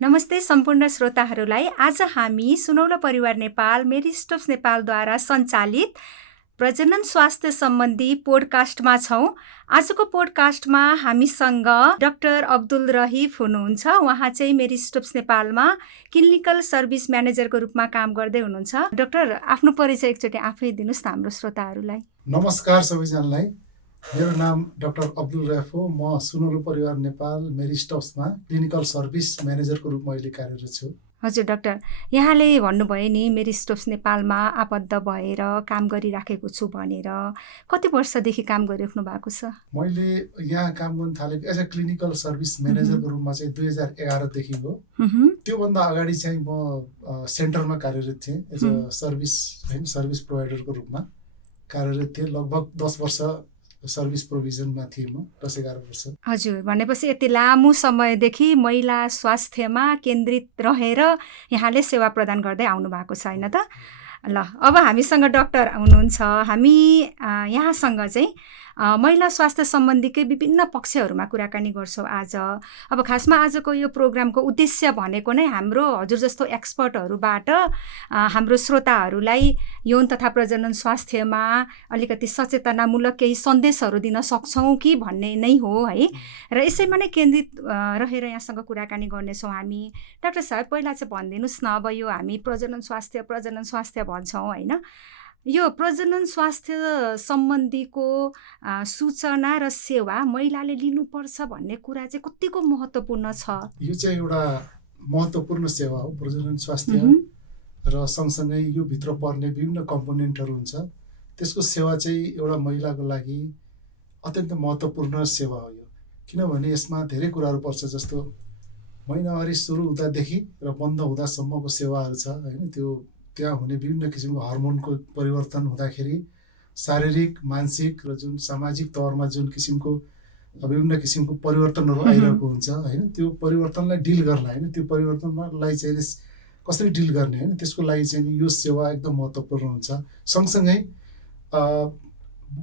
नमस्ते सम्पूर्ण श्रोताहरूलाई। आज हामी सुनौलो परिवार नेपाल मेरिस्टोप्स नेपालद्वारा सञ्चालित प्रजनन स्वास्थ्य सम्बन्धी पोडकास्टमा छौँ। आजको पोडकास्टमा हामीसँग डाक्टर अब्दुल रहिफ हुनुहुन्छ। उहाँ चाहिँ मेरिस्टोप्स नेपालमा क्लिनिकल सर्भिस म्यानेजरको रूपमा काम गर्दै हुनुहुन्छ। डाक्टर, आफ्नो परिचय एकचोटि आफै दिनुहोस् न हाम्रो श्रोताहरूलाई। नमस्कार सबैजनालाई, मेरो नाम डाक्टर अब्दुल रहिफ हो। म सुनौलो परिवार नेपाल मेरिस्टोप्समा क्लिनिकल सर्भिस म्यानेजरको रूपमा अहिले कार्यरत छु। हजुर डाक्टर, यहाँले भन्नुभयो नि मेरिस्टोप्स नेपालमा आबद्ध भएर काम गरिराखेको छु भनेर। कति वर्षदेखि काम गरिराख्नु भएको छ? मैले यहाँ काम गर्न थालेको एज अ क्लिनिकल सर्भिस म्यानेजरको रूपमा चाहिँ 2011 देखि हो। त्योभन्दा अगाडि चाहिँ म सेन्टरमा कार्यरत थिएँ एज अ सर्भिस प्रोभाइडरको रूपमा कार्यरत थिएँ। लगभग 10 वर्ष सर्भिस प्रोभिजनमा थिएँ म, 10-11 वर्ष। हजुर, भनेपछि यति लामो समयदेखि महिला स्वास्थ्यमा केन्द्रित रहेर यहाँले सेवा प्रदान गर्दै आउनु भएको छ हैन त? ल, अब हामीसँग डाक्टर हुनुहुन्छ। हामी यहाँसँग चाहिँ महिला स्वास्थ्य सम्बन्धीकै विभिन्न पक्षहरूमा कुराकानी गर्छौँ आज। अब खासमा आजको यो प्रोग्रामको उद्देश्य भनेको नै हाम्रो हजुर जस्तो एक्सपर्टहरूबाट हाम्रो श्रोताहरूलाई यौन तथा प्रजनन स्वास्थ्यमा अलिकति सचेतनामूलक केही सन्देशहरू दिन सक्छौँ कि भन्ने नै हो है। र यसैमा नै केन्द्रित रहेर यहाँसँग कुराकानी गर्नेछौँ हामी। डाक्टर साहब, पहिला चाहिँ भनिदिनुहोस् न, अब यो हामी प्रजनन स्वास्थ्य भन्छौँ होइन, यो प्रजनन स्वास्थ्य सम्बन्धीको सूचना र सेवा महिलाले लिनुपर्छ भन्ने कुरा चाहिँ कतिको महत्त्वपूर्ण छ? यो चाहिँ एउटा महत्त्वपूर्ण सेवा हो प्रजनन स्वास्थ्य, र सँगसँगै यो भित्र पर्ने विभिन्न कम्पोनेन्टहरू हुन्छ। त्यसको सेवा चाहिँ एउटा महिलाको लागि अत्यन्त महत्त्वपूर्ण सेवा हो यो। किनभने यसमा धेरै कुराहरू पर्छ, जस्तो महिनावारी सुरु हुँदादेखि र बन्द हुँदासम्मको सेवाहरू छ होइन। त्यहाँ हुने विभिन्न किसिमको हर्मोनको परिवर्तन हुँदाखेरि शारीरिक, मानसिक र जुन सामाजिक तवरमा जुन किसिमको विभिन्न किसिमको परिवर्तनहरू आइरहेको हुन्छ होइन, त्यो परिवर्तनलाई डिल गर्न होइन, त्यो परिवर्तनलाई चाहिँ कसरी डिल गर्ने होइन, त्यसको लागि चाहिँ यो सेवा एकदम महत्त्वपूर्ण हुन्छ। सँगसँगै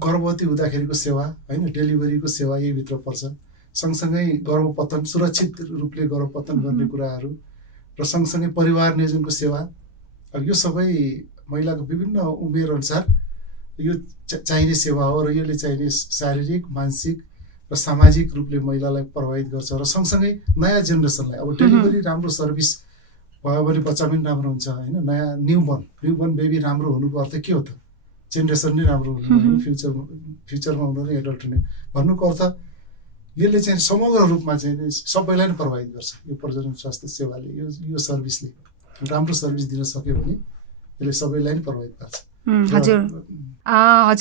गर्भवती हुँदाखेरिको सेवा होइन, डेलिभरीको सेवा यही भित्र पर्छ। सँगसँगै गर्भपतन, सुरक्षित रूपले गर्भपतन गर्ने कुराहरू, र सँगसँगै परिवार नियोजनको सेवा। यो सबै महिलाको विभिन्न उमेर अनुसार यो चाहिने सेवा हो, र यसले चाहिने शारीरिक, मानसिक र सामाजिक रूपले महिलालाई प्रभावित गर्छ। र सँगसँगै नयाँ जेनेरेसनलाई, अब डेलिभरी राम्रो सर्भिस भयो भने बच्चा पनि राम्रो हुन्छ होइन। नयाँ न्युबर्न बेबी राम्रो हुनुको अर्थ के हो त? जेनेरेसन नै राम्रो हुनु, फ्युचरमा हुनु नै एडल्ट हुने भन्नुको अर्थ यसले चाहिँ समग्र रूपमा चाहिँ सबैलाई नै प्रभावित गर्छ। यो प्रजनन स्वास्थ्य सेवाले, यो सर्भिसले राम्रो सर्भिस दिन सक्यो भने यसले सबैलाई नै प्रभावित पार्छ।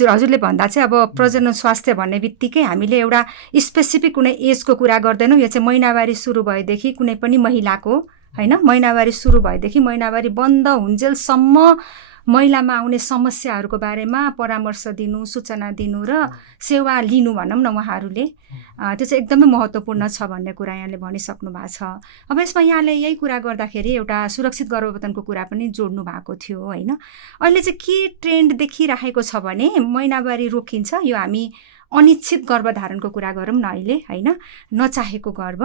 हजुरले भन्दा चाहिँ अब प्रजनन स्वास्थ्य भन्ने बित्तिकै हामीले एउटा स्पेसिफिक कुनै एजको कुरा गर्दैनौँ। यो चाहिँ महिनावारी सुरु भएदेखि कुनै पनि महिलाको होइन, महिनावारी सुरु भएदेखि महिनावारी बन्द हुन्जेलसम्म महिलामा आउने समस्याहरूको बारेमा परामर्श दिनु, सूचना दिनु र सेवा लिनु भनौँ न उहाँहरूले, त्यो चाहिँ एकदमै महत्त्वपूर्ण छ भन्ने कुरा यहाँले भनिसक्नु भएको छ। अब यसमा यहाँले यही कुरा गर्दाखेरि एउटा सुरक्षित गर्भपतनको कुरा पनि जोड्नु भएको थियो होइन। अहिले चाहिँ के ट्रेन्ड देखिरहेको छ भने महिनावारी रोकिन्छ, यो हामी अनिश्चित गर्भधारणको कुरा गरौँ न अहिले होइन, नचाहेको गर्भ,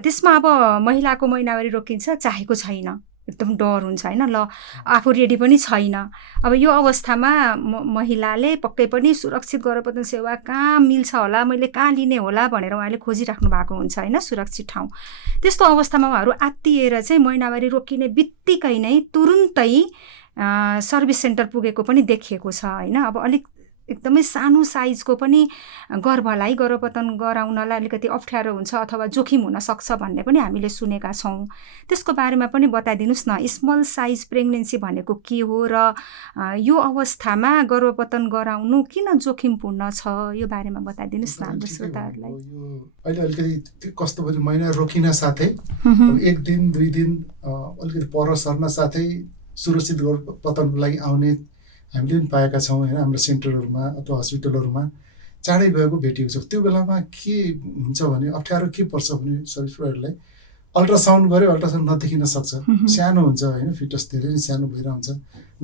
त्यसमा अब महिलाको महिनावारी रोकिन्छ, चाहेको छैन, एकदम डर हुन्छ होइन, ल आफू रेडी पनि छैन। अब यो अवस्थामा महिलाले पक्कै पनि सुरक्षित गर्भपतन सेवा कहाँ मिल्छ होला, मैले कहाँ लिने होला भनेर उहाँले खोजिराख्नु भएको हुन्छ होइन, सुरक्षित ठाउँ। त्यस्तो अवस्थामा उहाँहरू आत्तिएर चाहिँ महिनावारी रोकिने बित्तिकै नै तुरुन्तै सर्भिस सेन्टर पुगेको पनि देखिएको छ होइन। अब अलिक एकदमै सानो साइजको पनि गर्भलाई गर्भपतन गराउनलाई अलिकति अप्ठ्यारो हुन्छ अथवा जोखिम हुन सक्छ भन्ने पनि हामीले सुनेका छौँ। त्यसको बारेमा पनि बताइदिनुहोस् न, स्मल साइज प्रेग्नेन्सी भनेको के हो र यो अवस्थामा गर्भपतन गराउनु किन जोखिमपूर्ण छ, यो बारेमा बताइदिनुहोस् न हाम्रो श्रोताहरूलाई। अहिले अलिकति कस्तो भने महिना रोकिन साथै 1 दिन 2 दिन अलिकति पर सर्न साथै सुरक्षित गर्भपतनको लागि आउने हामीले पनि पाएका छौँ होइन। हाम्रो सेन्टरहरूमा अथवा हस्पिटलहरूमा चाँडै गएको भेटिएको छ। त्यो बेलामा के हुन्छ भने अप्ठ्यारो के पर्छ भने सर्भिस प्रोभाइडरलाई अल्ट्रासाउन्ड गऱ्यो, अल्ट्रासाउन्ड नदेखिन सक्छ, सानो हुन्छ होइन, फिटस धेरै नै सानो भइरहेको हुन्छ,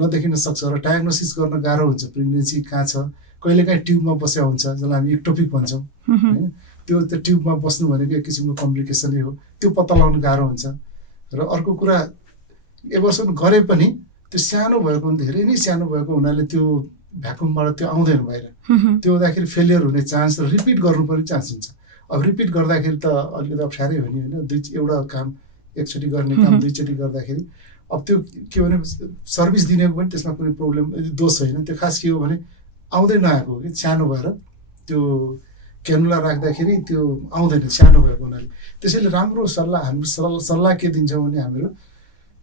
नदेखिन सक्छ र डायग्नोसिस गर्न गाह्रो हुन्छ प्रेग्नेन्सी कहाँ छ। कहिलेकाहीँ ट्युबमा बसेको हुन्छ, जसलाई हामी एक्टोपिक भन्छौँ होइन, त्यो ट्युबमा बस्नु भनेको एक किसिमको कम्प्लिकेसनै हो, त्यो पत्ता लगाउनु गाह्रो हुन्छ। र अर्को कुरा एबर्सन गरे पनि त्यो सानो भएको, धेरै नै सानो भएको हुनाले त्यो भ्याकुमबाट त्यो आउँदैन बाहिर, त्यो हुँदाखेरि फेलियर हुने चान्स र रिपिट गर्नु पनि चान्स हुन्छ। अब रिपिट गर्दाखेरि त अलिकति अप्ठ्यारै हो नि होइन, एउटा काम एकचोटि गर्ने काम दुईचोटि गर्दाखेरि अब त्यो के भने सर्भिस दिनेको पनि त्यसमा कुनै प्रब्लम दोष होइन, त्यो खास के हो भने आउँदै नआएको हो कि सानो भएर त्यो क्यानुला राख्दाखेरि त्यो आउँदैन सानो भएको हुनाले। त्यसैले राम्रो सल्लाह, हाम्रो सल्लाह के दिन्छौँ भने हाम्रो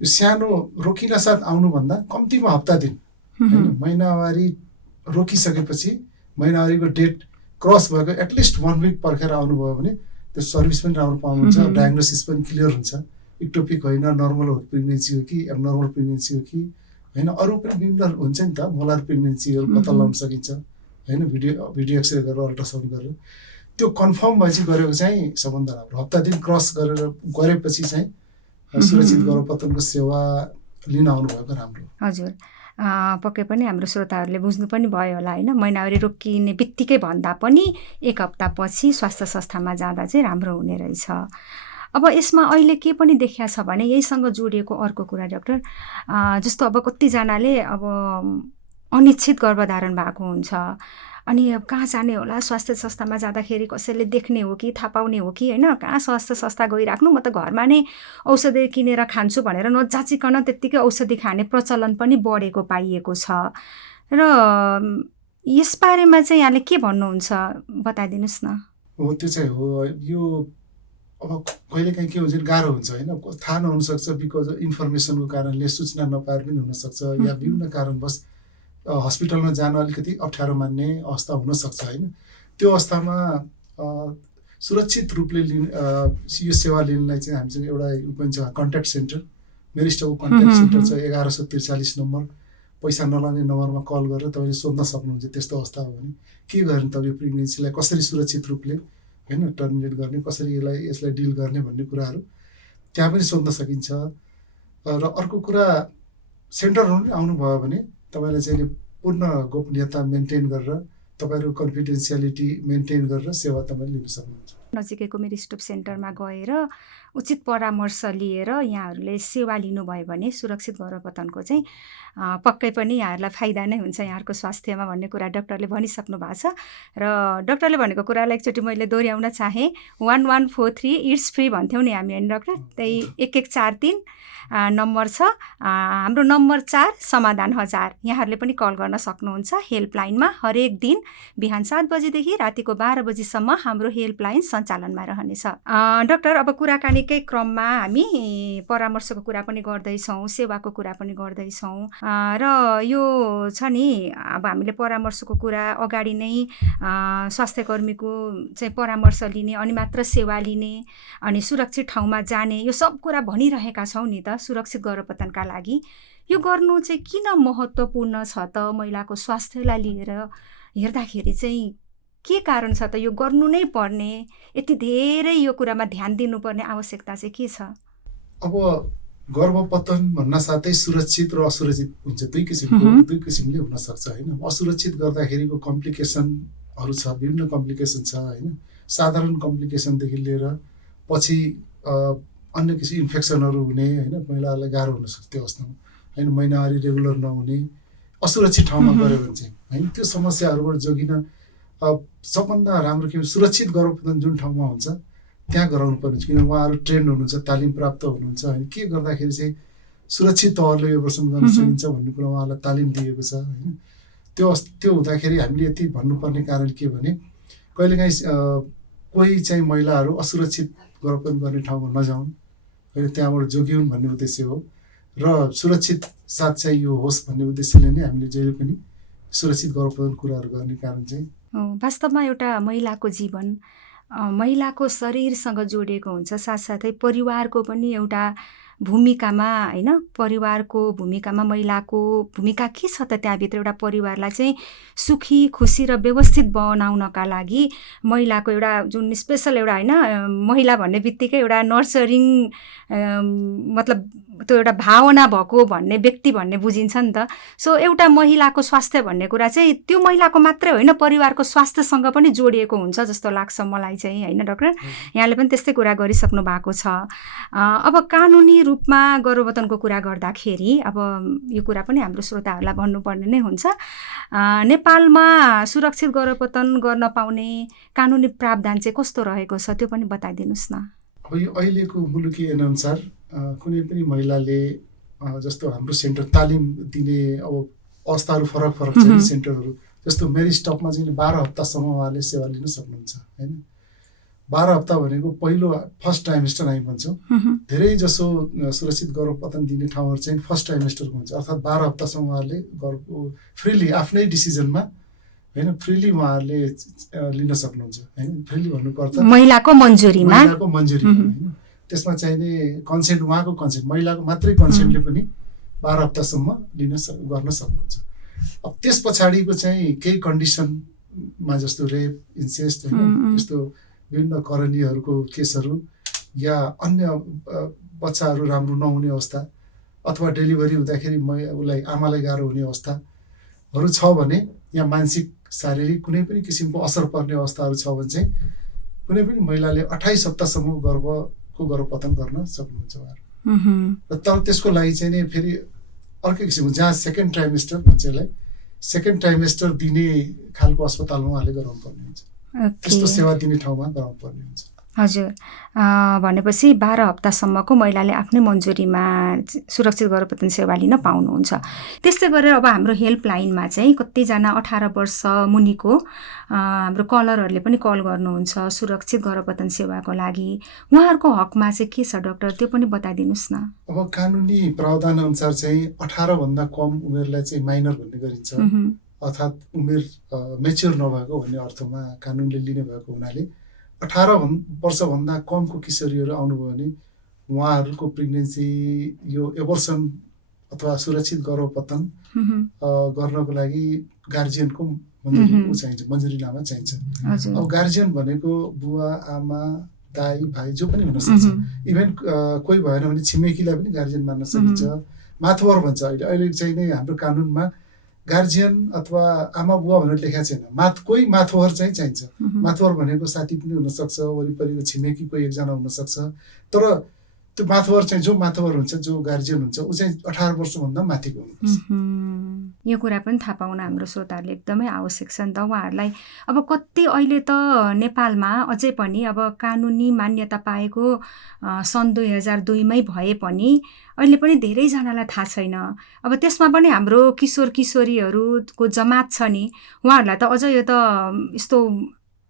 यो सानो रोकिन साथ आउनुभन्दा कम्तीमा हप्ता दिन होइन, महिनावारी रोकिसकेपछि महिनावारीको डेट क्रस भएको एटलिस्ट 1 विक पर्खेर आउनुभयो भने त्यो सर्भिस पनि राम्रो पाउनुहुन्छ, डायग्नोसिस पनि क्लियर हुन्छ, इक्टोपिक होइन, नर्मल प्रेग्नेन्सी हो कि एबनर्मल प्रेग्नेन्सी हो कि होइन। अरू पनि विभिन्न हुन्छ नि त, मोलार प्रेग्नेन्सीहरू पत्ता लगाउन सकिन्छ होइन, भिडियो एक्सरे गरेर अल्ट्रासाउन्ड गरेर त्यो कन्फर्म भएपछि गरेको चाहिँ सबभन्दा राम्रो। हप्ता दिन क्रस गरेपछि चाहिँ सुरक्षित गर्भपतनको सेवा लिन आउनुभएको राम्रो। हजुर, पक्कै पनि हाम्रो श्रोताहरूले बुझ्नु पनि भयो होला होइन, महिनावारी रोकिने बित्तिकै भन्दा पनि 1 हप्तापछि स्वास्थ्य संस्थामा जाँदा चाहिँ राम्रो हुने रहेछ। अब यसमा अहिले के पनि देखिया छ भने यहीसँग जोडिएको अर्को कुरा डाक्टर, जस्तो अब कतिजनाले अब अनिश्चित गर्भधारण भएको हुन्छ, अनि अब कहाँ जाने होला, स्वास्थ्य संस्थामा जाँदाखेरि कसैले देख्ने हो कि थाहा पाउने हो कि होइन, कहाँ स्वास्थ्य संस्था गइराख्नु, म त घरमा नै औषधि किनेर खान्छु भनेर नजाचिकन त्यत्तिकै औषधि खाने प्रचलन पनि बढेको पाइएको छ। र यसबारेमा चाहिँ यहाँले के भन्नुहुन्छ, बताइदिनुहोस् न। हो त्यो चाहिँ हो, यो अब कहिलेकाहीँ के हुन्छ गाह्रो हुन्छ होइन, थाहा नहुनसक्छ, बिकज इन्फर्मेसनको कारणले, सूचना नपाएर पनि हुनसक्छ, या विभिन्न कारणवश हस्पिटलमा जान अलिकति अप्ठ्यारो मान्ने अवस्था हुनसक्छ होइन। त्यो अवस्थामा सुरक्षित रूपले यो सेवा लिनलाई चाहिँ हामीसँग एउटा पनि छ, कन्ट्याक्ट सेन्टर, मेरिस्टको कन्ट्याक्ट सेन्टर छ 1143 नम्बर, पैसा नलाग्ने नम्बरमा कल गरेर तपाईँले सोध्न सक्नुहुन्छ। त्यस्तो अवस्था हो भने के गर्ने तपाईँ प्रेग्नेन्सीलाई कसरी सुरक्षित रूपले होइन टर्मिनेट गर्ने, कसरी यसलाई डिल गर्ने भन्ने कुराहरू त्यहाँ पनि सोध्न सकिन्छ। र अर्को कुरा सेन्टरहरू पनि आउनुभयो भने तपाईँलाई चाहिँ पूर्ण गोपनीयता मेन्टेन गरेर, तपाईँहरूको कन्फिडेन्सियालिटी मेन्टेन गरेर सेवा तपाईँले लिन सक्नुहुन्छ। नजिकैको मेरिस्टोप सेन्टरमा गएर उचित परामर्श लिएर यहाँहरूले सेवा लिनुभयो भने सुरक्षित गर्भपतनको चाहिँ पक्कै पनि यहाँहरूलाई फाइदा नै हुन्छ यहाँहरूको स्वास्थ्यमा भन्ने कुरा डाक्टरले भनिसक्नु भएको छ। र डाक्टरले भनेको कुरालाई एकचोटि मैले दोहोऱ्याउन चाहेँ, 1143 इट्स फ्री भन्थ्यौँ नि हामी होइन डाक्टर, त्यही 1143 नम्बर छ हाम्रो, नम्बर 4 समाधान 1000। यहाँहरूले पनि कल गर्न सक्नुहुन्छ हेल्पलाइनमा। हरेक दिन बिहान 7 बजीदेखि रातिको 12 बजीसम्म हाम्रो हेल्पलाइन सञ्चालनमा रहनेछ। डाक्टर, अब कुराकानीकै क्रममा हामी परामर्शको कुरा पनि गर्दैछौँ, सेवाको कुरा पनि गर्दैछौँ, र यो छ नि अब हामीले परामर्शको कुरा अगाडि नै स्वास्थ्यकर्मीको चाहिँ परामर्श लिने, अनि मात्र सेवा लिने, अनि सुरक्षित ठाउँमा जाने, यो सब कुरा भनिरहेका छौँ नि त सुरक्षित गर्भपतनका लागि। यो गर्नु चाहिँ किन महत्त्वपूर्ण छ त? महिलाको स्वास्थ्यलाई लिएर हेर्दाखेरि चाहिँ के कारण छ त यो गर्नु नै पर्ने, यति धेरै यो कुरामा ध्यान दिनुपर्ने आवश्यकता चाहिँ के छ? अब गर्भपतन भन्न साथै सुरक्षित र असुरक्षित हुन्छ, दुई किसिमले हुनसक्छ होइन। असुरक्षित गर्दाखेरिको कम्प्लिकेसनहरू छ, विभिन्न कम्प्लिकेसन छ होइन। साधारण कम्प्लिकेसनदेखि लिएर पछि अन्य किसिम इन्फेक्सनहरू हुने होइन, महिलाहरूलाई गाह्रो हुनसक्छ त्यो अवस्थामा होइन। महिनावारी रेगुलर नहुने, असुरक्षित ठाउँमा गऱ्यो भने चाहिँ होइन, त्यो समस्याहरूबाट जोगिन सबभन्दा राम्रो के सुरक्षित गर्भपतन जुन ठाउँमा हुन्छ त्यहाँ गराउनु पर्ने, किनभने उहाँहरू ट्रेन्ड हुनुहुन्छ, तालिम प्राप्त हुनुहुन्छ होइन। के गर्दाखेरि चाहिँ सुरक्षित तवरले व्यवस्था गर्न सकिन्छ भन्ने कुरा उहाँहरूलाई तालिम दिएको छ होइन। त्यो हुँदाखेरि हामीले यति भन्नुपर्ने कारण के भने कहिलेकाहीँ कोही चाहिँ महिलाहरू असुरक्षित गर्भपतन गर्ने ठाउँमा नजाउन् होइन, त्यहाँबाट जोगिउन् भन्ने उद्देश्य हो। र सुरक्षित साथ चाहिँ यो होस् भन्ने उद्देश्यले नै हामीले जहिले पनि सुरक्षित गर्भपतन कुराहरू गर्ने कारण चाहिँ वास्तवमा एउटा महिलाको जीवन महिलाको शरीरसँग जोडिएको हुन्छ, साथसाथै परिवारको पनि एउटा भूमिकामा होइन परिवारको भूमिकामा महिलाको भूमिका के छ त त्यहाँभित्र एउटा परिवारलाई चाहिँ सुखी खुसी र व्यवस्थित बनाउनका लागि महिलाको एउटा जुन स्पेसल एउटा होइन महिला भन्ने बित्तिकै एउटा नर्चरिङ मतलब त्यो एउटा भावना भएको भन्ने व्यक्ति भन्ने बुझिन्छ नि त। सो एउटा महिलाको स्वास्थ्य भन्ने कुरा चाहिँ त्यो महिलाको मात्रै होइन परिवारको स्वास्थ्यसँग पनि जोडिएको हुन्छ जस्तो लाग्छ मलाई चाहिँ होइन डाक्टर। यहाँले पनि त्यस्तै कुरा गरिसक्नु भएको छ। अब कानुनी रूपमा गर्भवतनको कुरा गर्दाखेरि अब यो कुरा पनि हाम्रो श्रोताहरूलाई भन्नुपर्ने नै हुन्छ। नेपालमा सुरक्षित गर्भवतन गर्न पाउने कानुनी प्रावधान चाहिँ कस्तो रहेको छ त्यो पनि बताइदिनुहोस् न। अब यो अहिलेको मुलुकी ऐनअनुसार कुनै पनि महिलाले जस्तो हाम्रो सेन्टर तालिम दिने अब अवस्थाहरू फरक फरक छ सेन्टरहरू। जस्तो मेरी स्टपमा चाहिँ 12 हप्तासम्म उहाँले सेवा लिन सक्नुहुन्छ होइन। 12 हप्ता भनेको पहिलो फर्स्ट ट्राइमेस्टर हामी भन्छौँ। धेरै जसो सुरक्षित गर्भपतन दिने ठाउँहरू चाहिँ फर्स्ट ट्राइमेस्टरको हुन्छ, अर्थात् 12 हप्तासम्म उहाँले गर्भ फ्रिली आफ्नै डिसिजनमा होइन फ्रिली उहाँहरूले लिन सक्नुहुन्छ होइन। फ्रिली भन्नुपर्दा महिलाको मन्जुरीमा होइन। त्यसमा चाहिने कन्सेन्ट उहाँको कन्सेन्ट महिलाको मात्रै कन्सेन्टले पनि 12 हप्तासम्म गर्न सक्नुहुन्छ। अब त्यस पछाडिको चाहिँ केही कन्डिसनमा जस्तो रेप इन्सेस्ट होइन यस्तो विभिन्न करणीहरूको केसहरू या अन्य बच्चाहरू राम्रो नहुने अवस्था अथवा डेलिभरी हुँदाखेरि उसलाई आमालाई गाह्रो हुने अवस्थाहरू छ भने या मानसिक शारीरिक कुनै पनि किसिमको असर पर्ने अवस्थाहरू छ भने चाहिँ कुनै पनि महिलाले 28 हप्तासम्म गर्भपतन गर्न सक्नुहुन्छ उहाँहरू। तर त्यसको लागि चाहिँ नि फेरि अर्कै किसिमको जहाँ सेकेन्ड ट्राइमेस्टर भन्छ यसलाई सेकेन्ड ट्राइमेस्टर दिने खालको अस्पतालमा उहाँले गराउनु पर्ने हुन्छ। त्यस्तो सेवा दिने ठाउँमा गराउनु पर्ने हुन्छ। हजुर भनेपछि 12 हप्तासम्मको महिलाले आफ्नै मन्जुरीमा सुरक्षित गर्भपतन सेवा लिन पाउनुहुन्छ। त्यस्तै गरेर अब हाम्रो हेल्पलाइनमा चाहिँ कतिजना 18 वर्ष मुनिको हाम्रो कलरहरूले पनि कल गर्नुहुन्छ सुरक्षित गर्भपतन सेवाको लागि। उहाँहरूको हकमा चाहिँ के छ डाक्टर त्यो पनि बताइदिनुहोस् न। अब कानुनी प्रावधान अनुसार चाहिँ 18 भन्दा कम उमेरलाई चाहिँ माइनर भन्ने गरिन्छ, अर्थात् उमेर मेच्योर नभएको भन्ने अर्थमा कानुनले लिने भएको हुनाले 18 वर्षभन्दा कमको किशोरीहरू आउनुभयो भने उहाँहरूको प्रेग्नेन्सी यो एबर्सन अथवा सुरक्षित गर्भपतन गर्नको लागि गार्जियनको मन्जुरी चाहिन्छ, मन्जुरीनामा चाहिन्छ। अब गार्जियन भनेको बुवा आमा दाइ भाइ जो पनि हुन सक्छ। इभन कोही भएन भने छिमेकीलाई पनि गार्जियन मान्न सकिन्छ। माथुवर भन्छ अहिले चाहिँ नै हाम्रो कानुनमा गार्जियन अथवा आमा बुवा भनेर लेखेको छैन, कोही माथुवर चाहिँ चाहिन्छ। माथुवर भनेको साथी पनि हुनसक्छ, वरिपरिको छिमेकी कोही एकजना हुनसक्छ। तर त्यो माथुवर चाहिँ जो माथुवर हुन्छ जो गार्जियन हुन्छ ऊ चाहिँ 18 वर्षभन्दा माथिको हुनुपर्छ। यो कुरा पनि थाहा पाउन हाम्रो श्रोताहरूले एकदमै आवश्यक छ नि त। उहाँहरूलाई अब कति अहिले त नेपालमा अझै पनि अब कानुनी मान्यता पाएको सन् 2002मै भए पनि अहिले पनि धेरैजनालाई थाहा छैन। अब त्यसमा पनि हाम्रो किशोर किशोरीहरूको जमात छ नि, उहाँहरूलाई त अझ यो त यस्तो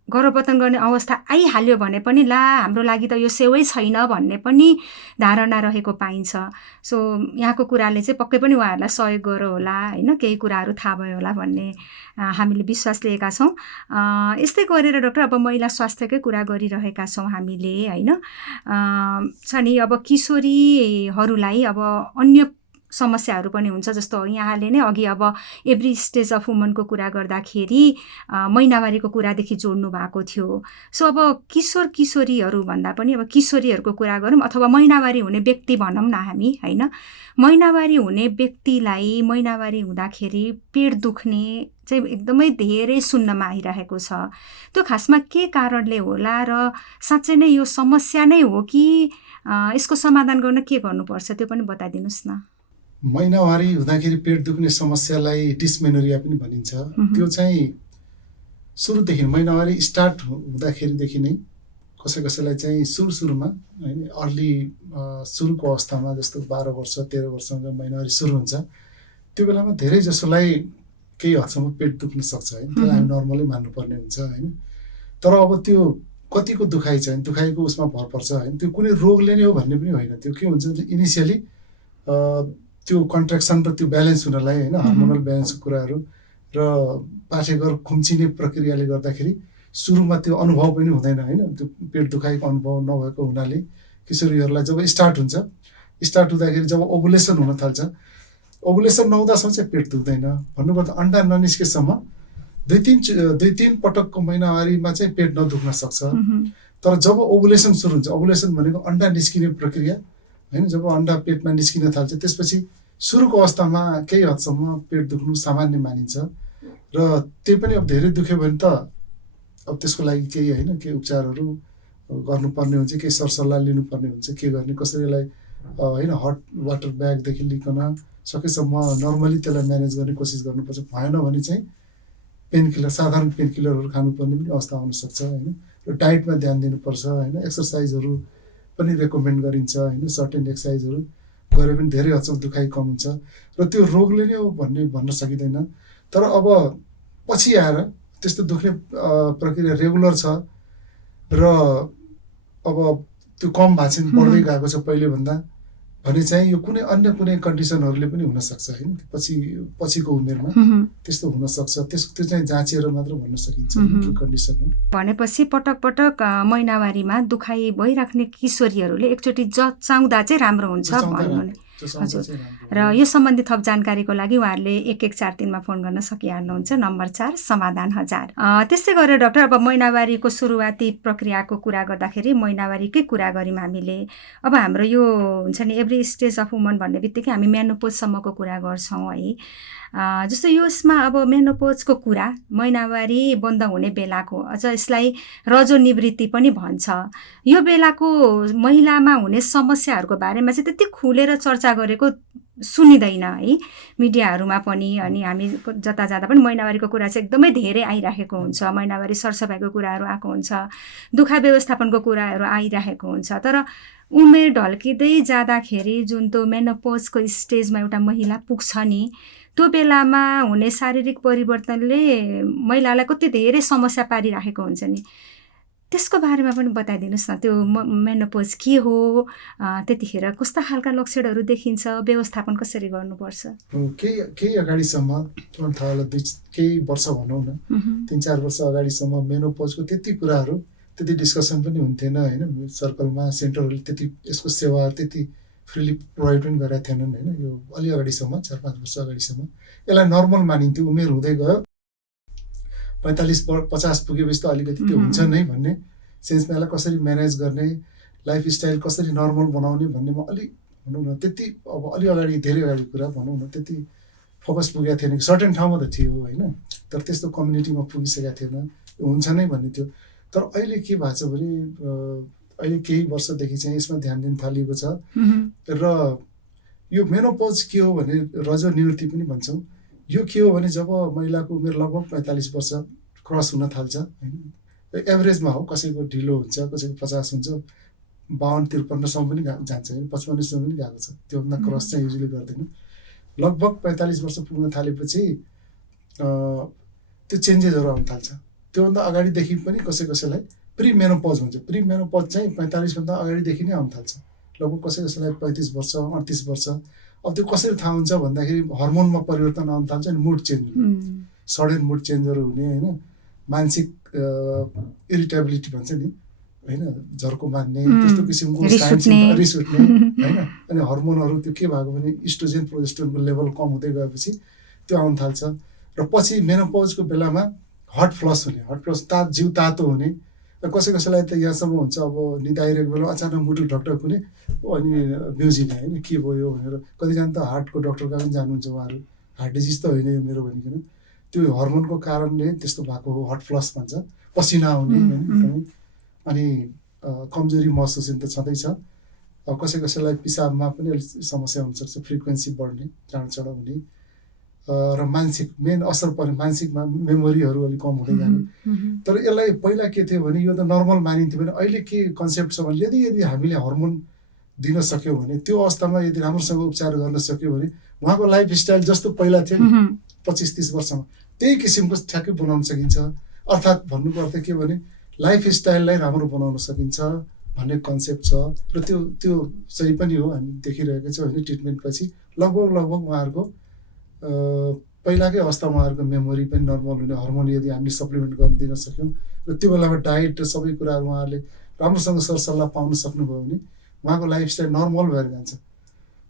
गर्भपतन गर्ने अवस्था आइहाल्यो भने पनि ला हाम्रो लागि त यो सेवै छैन भन्ने पनि धारणा रहेको पाइन्छ। सो यहाँको कुराले चाहिँ पक्कै पनि उहाँहरूलाई सहयोग गर्यो होला होइन, केही कुराहरू थाहा भयो होला भन्ने हामीले विश्वास लिएका छौँ। यस्तै गरेर डाक्टर अब महिला स्वास्थ्यकै कुरा गरिरहेका छौँ हामीले होइन। छ नि अब किशोरीहरूलाई अब अन्य समस्याहरू पनि हुन्छ जस्तो यहाँले नै अघि अब एभ्री स्टेज अफ वुमनको कुरा गर्दाखेरि महिनावारीको कुरादेखि जोड्नु भएको थियो। सो अब किशोर किशोरीहरू भन्दा पनि अब किशोरीहरूको कुरा गरौँ अथवा महिनावारी हुने व्यक्ति भनौँ न हामी होइन। महिनावारी हुने व्यक्तिलाई महिनावारी हुँदाखेरि पेट दुख्ने चाहिँ एकदमै धेरै सुन्नमा आइरहेको छ। त्यो खासमा के कारणले होला र साँच्चै नै यो समस्या नै हो कि यसको समाधान गर्न के गर्नुपर्छ त्यो पनि बताइदिनुहोस् न। महिनावारी हुँदाखेरि पेट दुख्ने समस्यालाई डिस्मेनोरिया पनि भनिन्छ। त्यो चाहिँ सुरुदेखि महिनावारी स्टार्ट हुँदाखेरिदेखि नै कसैलाई चाहिँ सुरुमा होइन अर्ली सुरुको अवस्थामा जस्तो 12 वर्ष 13 वर्षमा महिनावारी सुरु हुन्छ त्यो बेलामा धेरै जसोलाई केही हदसम्म पेट दुख्न सक्छ होइन, त्यसलाई हामी नर्मलै मान्नुपर्ने हुन्छ होइन। तर अब त्यो कतिको दुखाइ छ होइन, दुखाइको उसमा भर पर्छ होइन। त्यो कुनै रोगले नै हो भन्ने पनि होइन। त्यो के हुन्छ इनिसियली त्यो कन्ट्र्याक्सन र त्यो ब्यालेन्स हुनलाई होइन हार्मोनल ब्यालेन्सको कुराहरू र पाठेघर खुम्चिने प्रक्रियाले गर्दाखेरि सुरुमा त्यो अनुभव पनि हुँदैन होइन। त्यो पेट दुखाइको अनुभव नभएको हुनाले किशोरीहरूलाई जब स्टार्ट हुन्छ स्टार्ट हुँदाखेरि जब ओभुलेसन हुन थाल्छ, ओभुलेसन नहुँदासम्म चाहिँ पेट दुख्दैन। भन्नुपर्दा अन्डा ननिस्केसम्म 2-3 पटकको महिनावारीमा चाहिँ पेट नदुख्न सक्छ। तर जब ओभुलेसन सुरु हुन्छ, ओभुलेसन भनेको अन्डा निस्किने प्रक्रिया होइन, जब अन्डा पेटमा निस्किन थाल्छ त्यसपछि सुरुको अवस्थामा केही हदसम्म पेट दुख्नु सामान्य मानिन्छ। र त्यही पनि अब धेरै दुख्यो भने त अब त्यसको लागि केही होइन, केही उपचारहरू गर्नुपर्ने हुन्छ, केही सरसल्लाह लिनुपर्ने हुन्छ, के गर्ने कसरी यसलाई होइन हट वाटर ब्यागदेखि लिकन सकेसम्म नर्मली त्यसलाई म्यानेज गर्ने कोसिस गर्नुपर्छ। भएन भने चाहिँ पेनकिलर, साधारण पेनकिलरहरू खानुपर्ने पनि अवस्था आउनसक्छ होइन। र डाइटमा ध्यान दिनुपर्छ होइन, एक्सर्साइजहरू पनि रेकमेन्ड गरिन्छ होइन, सर्टेन एक्सर्साइजहरू गरे पनि धेरै हदसम्म दुखाइ कम हुन्छ। र त्यो रोगले नै हो भन्न सकिँदैन। तर अब पछि आएर त्यस्तो दुख्ने प्रक्रिया रेगुलर छ र अब त्यो कम भएको छैन, बढ्दै गएको छ पहिलेभन्दा भने चाहिँ यो कुनै कन्डिसनहरूले पनि हुनसक्छ होइन, पछिको उमेरमा त्यस्तो हुनसक्छ। त्यो चाहिँ जाँचेर मात्र भन्न सकिन्छ के कन्डिसन हो भनेपछि। पटक पटक महिनावारीमा दुखाइ भइराख्ने किशोरीहरूले एकचोटि जचाउँदा चाहिँ राम्रो हुन्छ भन्नु नै। हजुर, र यो सम्बन्धी थप जानकारीको लागि उहाँहरूले 1143 फोन गर्न सकिहाल्नुहुन्छ। नम्बर 4 समाधान 1000। त्यस्तै गरेर डाक्टर, अब महिनावारीको सुरुवाती प्रक्रियाको कुरा गर्दाखेरि महिनावारीकै कुरा गऱ्यौँ हामीले। अब हाम्रो यो हुन्छ नि एभ्री स्टेज अफ वुमन भन्ने बित्तिकै हामी मेनोपोजसम्मको कुरा गर्छौँ है। जस्तो यसमा अब मेनोपोजको कुरा, महिनावारी बन्द हुने बेलाको, अझ यसलाई रजोनिवृत्ति पनि भन्छ, यो बेलाको महिलामा हुने समस्याहरूको बारेमा चाहिँ त्यति खुलेर चर्चा गरेको सुनिँदैन है मिडियाहरूमा पनि। अनि हामी जता जाँदा पनि महिनावारीको कुरा चाहिँ एकदमै धेरै आइराखेको हुन्छ, महिनावारी सरसफाइको कुराहरू आएको हुन्छ, दुखा व्यवस्थापनको कुराहरू आइराखेको हुन्छ। तर उमेर ढल्किँदै जाँदाखेरि जुन त्यो मेनोपोजको स्टेजमा एउटा महिला पुग्छ नि, त्यो बेलामा हुने शारीरिक परिवर्तनले महिलालाई कति धेरै समस्या पारिराखेको हुन्छ नि, त्यसको बारेमा पनि बताइदिनुहोस् न। त्यो मेनोपोज के हो, त्यतिखेर कस्ता खालका लक्षणहरू देखिन्छ, व्यवस्थापन कसरी गर्नुपर्छ? केही अगाडिसम्म केही वर्ष भनौँ न, 3-4 वर्ष अगाडिसम्म मेनोपोजको त्यति डिस्कसन पनि हुन्थेन होइन, सर्कलमा सेन्टरहरूले त्यति यसको सेवा त्यति फ्रिली प्रोभाइड पनि गरेका थिएनन् होइन। यो अलि अगाडिसम्म 4-5 वर्ष अगाडिसम्म यसलाई नर्मल मानिन्थ्यो। उमेर हुँदै गयो, 45-50 पुगेपछि त अलिकति त्यो हुन्छ नै भन्ने सेन्समा यसलाई कसरी म्यानेज गर्ने, लाइफस्टाइल कसरी नर्मल बनाउने भन्नेमा अलि भनौँ न त्यति अब अलि अगाडि, धेरै अगाडि कुरा भनौँ न, त्यति फोकस पुगेको थिएन। सर्टेन ठाउँमा त थियो होइन, तर त्यस्तो कम्युनिटीमा पुगिसकेको थिएन, हुन्छ नै भन्ने थियो। तर अहिले के भएको छ भने अहिले केही वर्षदेखि चाहिँ यसमा ध्यान दिन थालिएको छ। र यो मेनोपोज के हो भने रजोनिवृत्ति पनि भन्छौँ। यो के हो भने जब महिलाको उमेर लगभग 45 वर्ष क्रस हुन थाल्छ होइन, एभरेजमा हो, कसैको ढिलो हुन्छ, कसैको 50 हुन्छ, 52-53सम्म पनि जान्छ होइन, 55सम्म पनि गएको छ, त्योभन्दा क्रस चाहिँ युजली गर्दैन। लगभग 45 वर्ष पुग्न थालेपछि त्यो चेन्जेसहरू आउन थाल्छ। त्योभन्दा अगाडिदेखि पनि कसैलाई प्री मेनोपोज भन्छ। प्री मेनोपोज चाहिँ 45 भन्दा अगाडिदेखि नै आउन थाल्छ, लगभग कसैलाई 35 वर्ष 38 वर्ष। अब त्यो कसरी थाहा हुन्छ भन्दाखेरि हर्मोनमा परिवर्तन आउन थाल्छ अनि मुड चेन्ज हुने, सडन मुड चेन्जहरू हुने होइन, मानसिक इरिटेबिलिटी भन्छ नि होइन, झर्को मान्ने, त्यस्तो किसिमको रिस उठ्ने होइन। अनि हर्मोनहरू त्यो के भएको भने इस्ट्रोजेन प्रोजेस्टेरोनको लेभल कम हुँदै गएपछि त्यो आउन थाल्छ। र पछि मेनोपोजको बेलामा हट फ्लस हुने, जिउ तातो हुने, र कसैलाई त यहाँसम्म हुन्छ अब निदाइरहेको बेला अचानक मुटु ढकढक हुने अनि बिउजिने होइन, के भयो भनेर। कतिजना त हार्टको डक्टरका पनि जानुहुन्छ उहाँहरू, हार्ट डिजिज त होइन यो मेरो भनिकन, त्यो हर्मोनको कारणले त्यस्तो भएको हो, हट फ्लस भन्छ, पसिना आउने होइन। अनि कमजोरी महसुस त छँदैछ। अब कसैलाई पिसाबमा पनि अलिक समस्या हुनसक्छ, फ्रिक्वेन्सी बढ्ने, चाँडो हुने, र मानसिक मेन असर पर्ने, मानसिकमा मेमोरीहरू अलिक कम हुँदै जाने। तर यसलाई पहिला के थियो भने यो त नर्मल मानिन्थ्यो भने अहिले के कन्सेप्ट छ भने यदि हामीले हर्मोन दिन सक्यौँ भने, त्यो अवस्थामा यदि राम्रोसँग उपचार गर्न सक्यो भने उहाँको लाइफस्टाइल जस्तो पहिला थियो 25-30 वर्षमा त्यही किसिमको ठ्याक्कै बनाउन सकिन्छ। अर्थात् भन्नुको अर्थ के भने लाइफस्टाइललाई राम्रो बनाउन सकिन्छ भन्ने कन्सेप्ट छ। र त्यो सही पनि हो, हामी देखिरहेको छौँ होइन। ट्रिटमेन्ट पछि लगभग उहाँहरूको पहिलाकै अवस्थामा उहाँहरूको मेमोरी पनि नर्मल हुने, हर्मोन यदि हामीले सप्लिमेन्ट गर्न दिन सक्यौँ र त्यो बेलामा डाइट र सबै कुराहरू उहाँहरूले राम्रोसँग सरसल्लाह पाउन सक्नुभयो भने उहाँको लाइफस्टाइल नर्मल भएर जान्छ।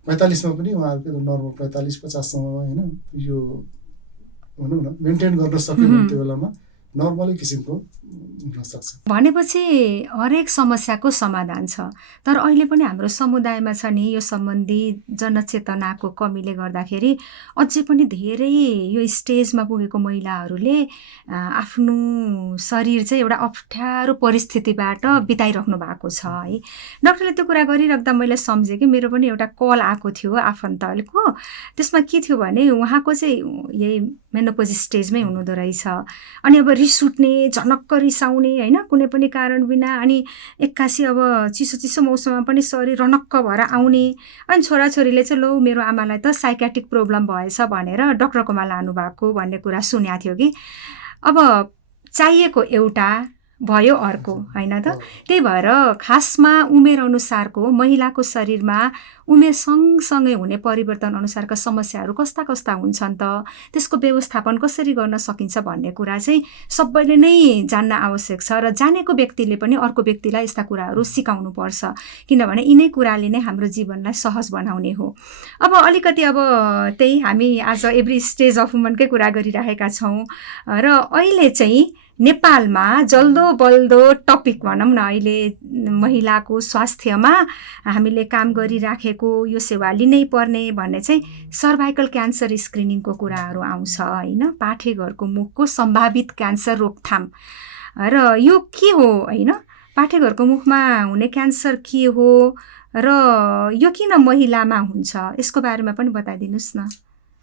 45 मा पनि उहाँहरूको नर्मल 45-50सम्ममा होइन यो भनौँ न मेन्टेन गर्न सक्यो भने त्यो बेलामा नर्मलै किसिमको हुनसक्छ। भनेपछि हरेक समस्याको समाधान छ, तर अहिले पनि हाम्रो समुदायमा छ नि यो सम्बन्धी जनचेतनाको कमीले गर्दाखेरि अझै पनि धेरै यो स्टेजमा पुगेको महिलाहरूले आफ्नो शरीर चाहिँ एउटा अप्ठ्यारो परिस्थितिबाट बिताइराख्नु भएको छ है। डाक्टरले त्यो कुरा गरिराख्दा मैले सम्झेँ कि मेरो पनि एउटा कल आएको थियो आफन्तको। त्यसमा के थियो भने उहाँको चाहिँ यही मेनोपोज स्टेजमै हुनुहुँदो रहेछ। अनि अब रिस उठ्ने, झनक्क रिसाउने होइन कुनै पनि कारण बिना, अनि एक्कासी अब चिसो चिसो मौसममा पनि शरीर रनक्क भएर आउने। अनि छोराछोरीले चाहिँ लौ मेरो आमालाई त साइकेट्रिक प्रब्लम भएछ भनेर डक्टरकोमा लानुभएको भन्ने कुरा सुनेको थियो कि। अब चाहिएको एउटा भयो अर्को होइन त। त्यही भएर खासमा उमेर अनुसारको महिलाको शरीरमा उमेर सँगसँगै हुने परिवर्तन अनुसारका समस्याहरू कस्ता कस्ता हुन्छन् त, त्यसको व्यवस्थापन कसरी गर्न सकिन्छ भन्ने कुरा चाहिँ सबैले नै जान्न आवश्यक छ र जानेको व्यक्तिले पनि अर्को व्यक्तिलाई यस्ता कुराहरू सिकाउनु पर्छ, किनभने यिनै कुराले नै हाम्रो जीवनलाई सहज बनाउने हो। अब अलिकति अब त्यही हामी आज एभ्री स्टेज अफ वुमनकै कुरा गरिरहेका छौँ र अहिले चाहिँ नेपालमा जल्दो बल्दो टपिक भनौँ न अहिले महिलाको स्वास्थ्यमा हामीले काम गरिराखेको यो सेवा लिनै पर्ने भन्ने चाहिँ सर्भाइकल क्यान्सर स्क्रिनिङको कुराहरू आउँछ होइन। पाठेघरको मुखको सम्भावित क्यान्सर रोकथाम र यो के हो होइन, पाठेघरको मुखमा हुने क्यान्सर के हो र यो किन महिलामा हुन्छ, यसको बारेमा पनि बताइदिनुहोस् न।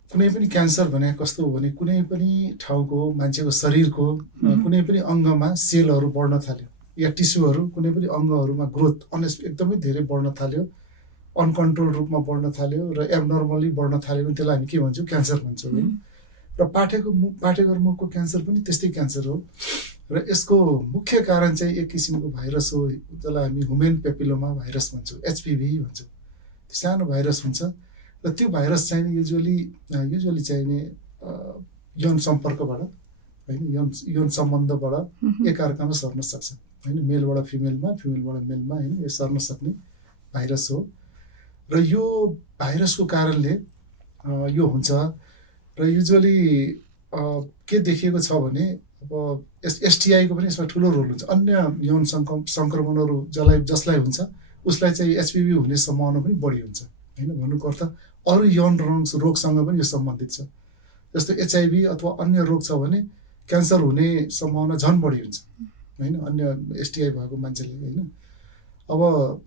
कुनै पनि क्यान्सर भने कस्तो हो भने कुनै पनि ठाउँको मान्छेको शरीरको कुनै पनि अङ्गमा सेलहरू बढ्न थाल्यो या टिस्युहरू कुनै पनि अङ्गहरूमा ग्रोथ एकदमै धेरै बढ्न थाल्यो, अनकन्ट्रोल रूपमा बढ्न थाल्यो र एबनर्मली बढ्न थाल्यो भने त्यसलाई हामी के भन्छौँ, क्यान्सर भन्छौँ होइन। र पाठेघर मुखको क्यान्सर पनि त्यस्तै क्यान्सर हो र यसको मुख्य कारण चाहिँ एक किसिमको भाइरस हो, त्यसलाई हामी ह्युमेन पेपिलोमा भाइरस भन्छौँ, HPV भन्छौँ। सानो भाइरस हुन्छ र त्यो भाइरस चाहिँ युजुअली चाहिने यौन सम्पर्कबाट होइन, यौन सम्बन्धबाट एकअर्कामा सर्न सक्छ होइन, मेलबाट फिमेलमा, फिमेलबाट मेलमा होइन, यो सर्न सक्ने भाइरस हो। र यो भाइरसको कारणले यो हुन्छ र युजुअली के देखिएको छ भने अब STIको पनि यसमा ठुलो रोल हुन्छ। अन्य यौन सङ्क्रमणहरू जसलाई हुन्छ उसलाई चाहिँ HPV हुने सम्भावना पनि बढी हुन्छ होइन। भन्नुको अर्थ अरू यौन रोगसँग पनि यो सम्बन्धित छ। जस्तो HIV अथवा अन्य रोग छ भने क्यान्सर हुने सम्भावना झन् बढी हुन्छ होइन, अन्य STI भएको मान्छेले होइन। अब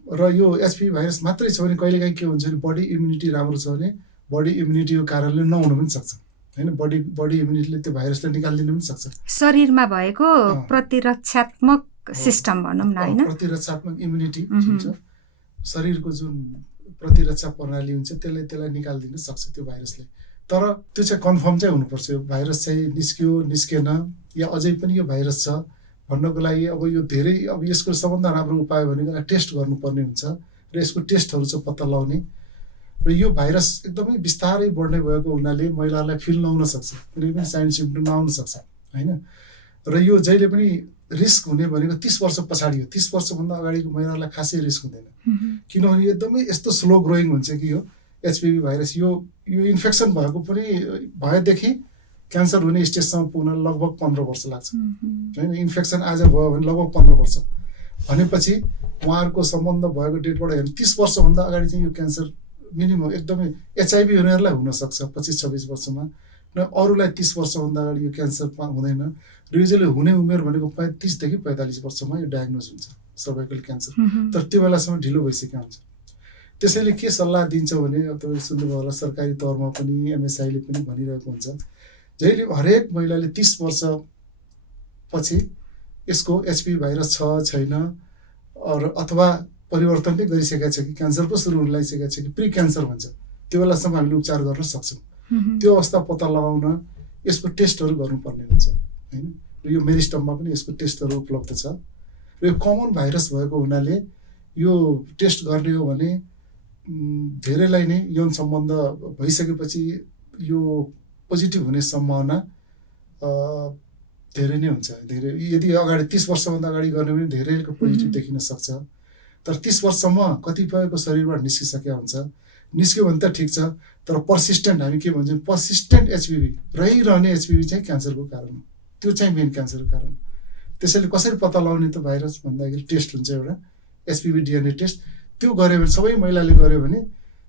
र यो HPV भाइरस मात्रै छ भने कहिलेकाहीँ के हुन्छ भने बडी इम्युनिटी राम्रो छ भने बडी इम्युनिटीको कारणले नहुन पनि सक्छ होइन, बडी इम्युनिटीले त्यो भाइरसलाई निकालिदिनु पनि सक्छ। शरीरमा भएको प्रतिरक्षात्मक सिस्टम भनौँ न होइन, प्रतिरक्षात्मक इम्युनिटी हुन्छ, शरीरको जुन प्रतिरक्षा प्रणाली हुन्छ त्यसलाई निकालिदिन सक्छ त्यो भाइरसले। तर त्यो चाहिँ कन्फर्म चाहिँ हुनुपर्छ, यो भाइरस चाहिँ निस्कियो निस्केन या अझै पनि यो भाइरस छ भन्नको लागि अब यो धेरै अब यसको सबभन्दा राम्रो उपाय भनेको टेस्ट गर्नुपर्ने हुन्छ र यसको टेस्टहरू चाहिँ पत्ता लगाउने। र यो भाइरस एकदमै बिस्तारै बढ्ने भएको हुनाले महिलालाई फिल नहुन सक्छ, कुनै पनि साइन सिम्पटम नआउन सक्छ होइन। र यो जहिले पनि रिस्क हुने भनेको 30 वर्ष पछाडि हो, 30 वर्षभन्दा अगाडिको महिलालाई खासै रिस्क हुँदैन, किनभने यो एकदमै यस्तो स्लो ग्रोइङ हुन्छ कि यो HPV भाइरस यो इन्फेक्सन भएको पनि भएदेखि क्यान्सर हुने स्टेजसम्म पुग्न लगभग 15 वर्ष लाग्छ होइन। इन्फेक्सन आज भयो भने लगभग 15 वर्ष भनेपछि उहाँहरूको सम्बन्ध भएको डेटबाट हेर्नु 30 वर्षभन्दा अगाडि चाहिँ यो क्यान्सर मिनिमम एकदमै HIV हुनेहरूलाई हुनसक्छ 25-26 वर्षमा र अरूलाई 30 वर्षभन्दा अगाडि यो क्यान्सर हुँदैन। र युजुअली हुने उमेर भनेको 35 देखि 45 वर्षमा यो डायग्नोज हुन्छ सर्भाइकल क्यान्सर, तर त्यो बेलासम्म ढिलो भइसकेको हुन्छ। त्यसैले के सल्लाह दिन्छ भने अब तपाईँले सुन्नुभयो होला सरकारी तौरमा पनि MSIले पनि भनिरहेको हुन्छ जहिले हरेक महिलाले 30 वर्षपछि यसको HPV भाइरस छ छैन अथवा परिवर्तन नै गरिसकेका छ कि क्यान्सर पो सुरु हुन लागिसकेका छ कि प्री क्यान्सर भन्छ, त्यो बेलासम्म हामीले उपचार गर्न सक्छौँ। त्यो अवस्था पत्ता लगाउन यसको टेस्टहरू गर्नुपर्ने हुन्छ होइन। र यो मेरिस्टममा पनि यसको टेस्टहरू उपलब्ध छ र यो कमन भाइरस भएको हुनाले यो टेस्ट गर्ने हो भने धेरैलाई नै यौन सम्बन्ध भइसकेपछि यो पोजिटिभ हुने सम्भावना धेरै नै हुन्छ। धेरै यदि अगाडि 30 वर्षभन्दा अगाडि गर्ने भने धेरैको पोजिटिभ देखिन सक्छ, तर 30 वर्षसम्म कतिपयको शरीरबाट निस्किसकेको हुन्छ निस्क्यो भने त ठिक छ, तर पर्सिस्टेन्ट हामी के भन्छौँ, पर्सिस्टेन्ट एचपिभी रहिरहने एचपिभी चाहिँ क्यान्सरको कारण हो। त्यो चाहिँ मेन क्यान्सरको कारण हो। त्यसैले कसरी पत्ता लगाउने त भाइरस भन्दाखेरि टेस्ट हुन्छ एउटा एचपिभी डिएनए टेस्ट। त्यो गऱ्यो भने सबै महिलाले गर्यो भने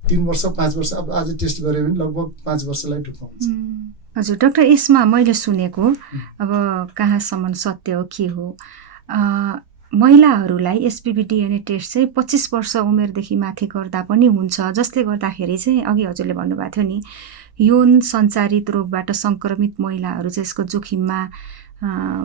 3 वर्ष 5 वर्ष, अब आज टेस्ट गऱ्यो भने लगभग 5 वर्षलाई ढुक्क हुन्छ। हजुर डाक्टर, यसमा मैले सुनेको अब कहाँसम्म सत्य हो के हो, महिलाहरूलाई एचपिभी डिएनए टेस्ट चाहिँ 25 वर्ष उमेरदेखि माथि गर्दा पनि हुन्छ, जसले गर्दाखेरि चाहिँ अघि हजुरले भन्नुभएको थियो नि यौन सञ्चारित रोगबाट सङ्क्रमित महिलाहरू चाहिँ यसको जोखिममा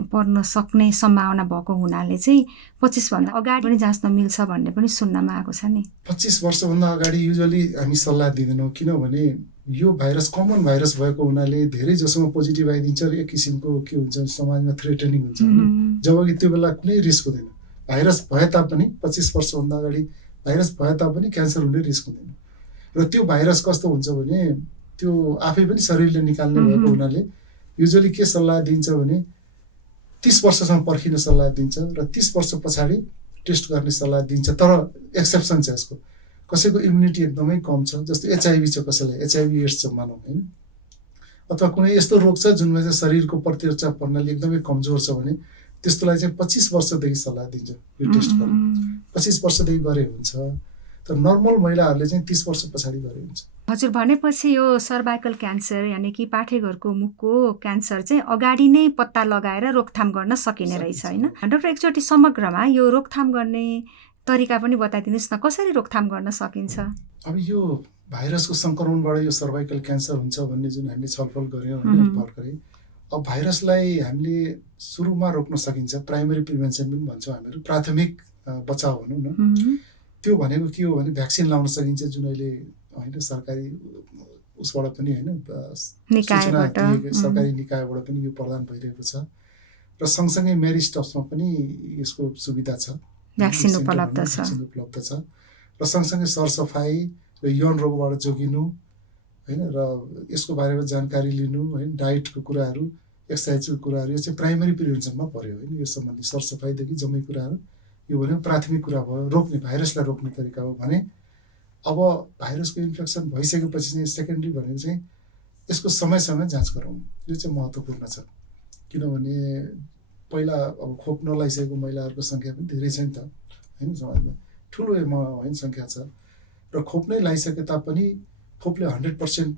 पर्न सक्ने सम्भावना भएको हुनाले चाहिँ 25 भन्दा अगाडि पनि जाँच्न मिल्छ भन्ने पनि सुन्नमा आएको छ नि। 25 वर्षभन्दा अगाडि युजली हामी सल्लाह दिँदैनौँ, किनभने यो भाइरस कमन भाइरस भएको हुनाले धेरै जसोमा पोजिटिभ आइदिन्छ र एक किसिमको के हुन्छ समाजमा थ्रेटनिङ हुन्छ, जबकि त्यो बेला कुनै रिस्क हुँदैन। भाइरस भए तापनि 25 वर्षभन्दा अगाडि भाइरस भए तापनि क्यान्सर हुने रिस्क हुँदैन। र त्यो भाइरस कस्तो हुन्छ भने त्यो आफै पनि शरीरले निकाल्ने भएको हुनाले युजली के सल्लाह दिन्छ भने 30 वर्षसम्म पर्खिन सल्लाह दिन्छ र 30 वर्ष पछाडि टेस्ट गर्ने सल्लाह दिन्छ। तर एक्सेप्सन छ यसको, कसैको इम्युनिटी एकदमै कम छ, जस्तो एचआइभी छ, कसैलाई एचआइभी एड्स छ मानौँ होइन, अथवा कुनै यस्तो रोग छ जुनमा चाहिँ शरीरको प्रतिरक्षा प्रणाली एकदमै कमजोर छ भने त्यस्तोलाई चाहिँ 25 वर्षदेखि सल्लाह दिन्छ यो टेस्ट गर्नु। 25 वर्षदेखि गरे हुन्छ, तर नर्मल महिलाहरूले चाहिँ 30 वर्ष पछाडि गरे हुन्छ। हजुर भनेपछि यो सर्भाइकल क्यान्सर यानि कि पाठेघरको मुखको क्यान्सर चाहिँ अगाडि नै पत्ता लगाएर रोकथाम गर्न सकिने रहेछ होइन। डाक्टर, एकचोटि समग्रमा यो रोकथाम गर्ने तरिका पनि बताइदिनुहोस् न, कसरी रोकथाम गर्न सकिन्छ? अब यो भाइरसको सङ्क्रमणबाट यो सर्भाइकल क्यान्सर हुन्छ भन्ने जुन हामीले छलफल गऱ्यौँ होइन भर्खरै, अब भाइरसलाई हामीले सुरुमा रोक्न सकिन्छ, प्राइमेरी प्रिभेन्सन पनि भन्छौँ हामीहरू, प्राथमिक बचाव भनौँ न। त्यो भनेको के हो भने भ्याक्सिन लाउन सकिन्छ, जुन अहिले होइन सरकारी उसबाट पनि होइन सूचना दिएको सरकारी निकायबाट पनि यो प्रदान भइरहेको छ। र सँगसँगै मेरी स्टप्समा पनि यसको सुविधा छ, भ्याक्सिन उपलब्ध छ। र सँगसँगै सरसफाइ र यौन रोगबाट जोगिनु होइन, र यसको बारेमा जानकारी लिनु होइन, डाइटको कुराहरू, एक्सर्साइजको कुराहरू, यो चाहिँ प्राइमेरी प्रिभेन्सनमा पर्यो होइन। यो सम्बन्धी सरसफाइदेखि जम्मै कुराहरू यो भनेको प्राथमिक कुरा भयो, रोक्ने भाइरसलाई रोक्ने तरिका हो भने। अब भाइरसको इन्फेक्सन भइसकेपछि चाहिँ सेकेन्डरी भनेको चाहिँ यसको समय समय जाँच गराउनु, यो चाहिँ महत्त्वपूर्ण छ। किनभने पहिला अब खोप नलाइसकेको महिलाहरूको सङ्ख्या पनि धेरै छ नि त होइन, समाजमा ठुलो होइन सङ्ख्या छ। र खोप नै लाइसके तापनि खोपले 100%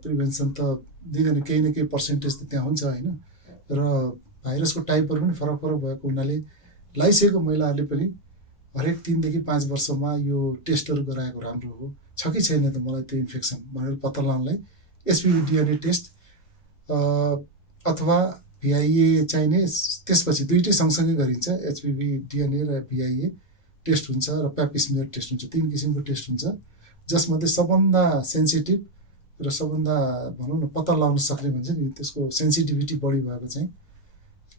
प्रिभेन्सन त दिँदैन, केही न केही पर्सेन्टेज त त्यहाँ हुन्छ होइन। र भाइरसको टाइपहरू पनि फरक फरक भएको हुनाले लाइसकेको महिलाहरूले पनि हरेक 3 देखि 5 वर्षमा यो टेस्टहरू गराएको राम्रो हो। छ कि छैन त मलाई त्यो इन्फेक्सन भनेर पत्ता लगाउनलाई एचपिभी डिएनए टेस्ट अथवा भिआइए चाहिने, त्यसपछि दुइटै सँगसँगै गरिन्छ, एचपिभी डिएनए र भिआइए टेस्ट हुन्छ र प्यापिस्मियर टेस्ट हुन्छ। 3 किसिमको टेस्ट हुन्छ, जसमध्ये सबभन्दा सेन्सिटिभ र सबभन्दा भनौँ न पत्ता लगाउन सक्ने भन्छ नि, त्यसको सेन्सिटिभिटी बढी भएको चाहिँ